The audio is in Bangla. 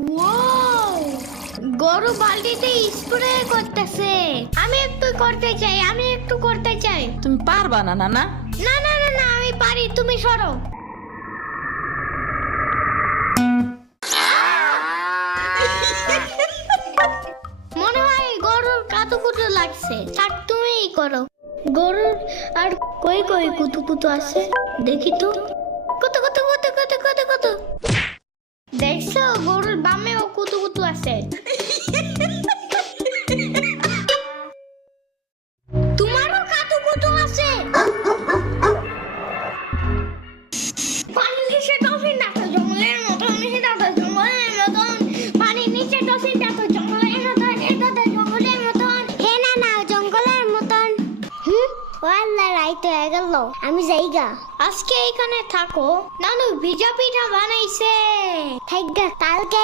ওয়াও, গরু বালতিতে স্প্রে করতেছে। আমি একটু করতে চাই। তুমি পারবা না না না? না না না না, আমি পারি, তুমি সরো। মনে হয় গরুর কাতুকুতু লাগছে। থাক, তুমিই করো। গরুর আর কই কই কুতুকুতু আছে দেখি তো। কুতু কুতু কুতু কুতু কুতু কুতু। দেখছো, গরুর বামেও কুতুকুতু আছে। তোমারও কাতুকুতু আছে। পানির নিচে ডলফিনটা তো জঙ্গলের মতন, পানির নিচে ডলফিনটা তো জঙ্গলের মতন, এটা তো জঙ্গলের মতন। হে না না, জঙ্গলের মতন। ওয়াল্লা রাইত হয়ে গেল, আমি যাইগা। আজকে এখানে থাকো, নানু ভিজা পিঠা বানাইছে। থাইগা, কালকে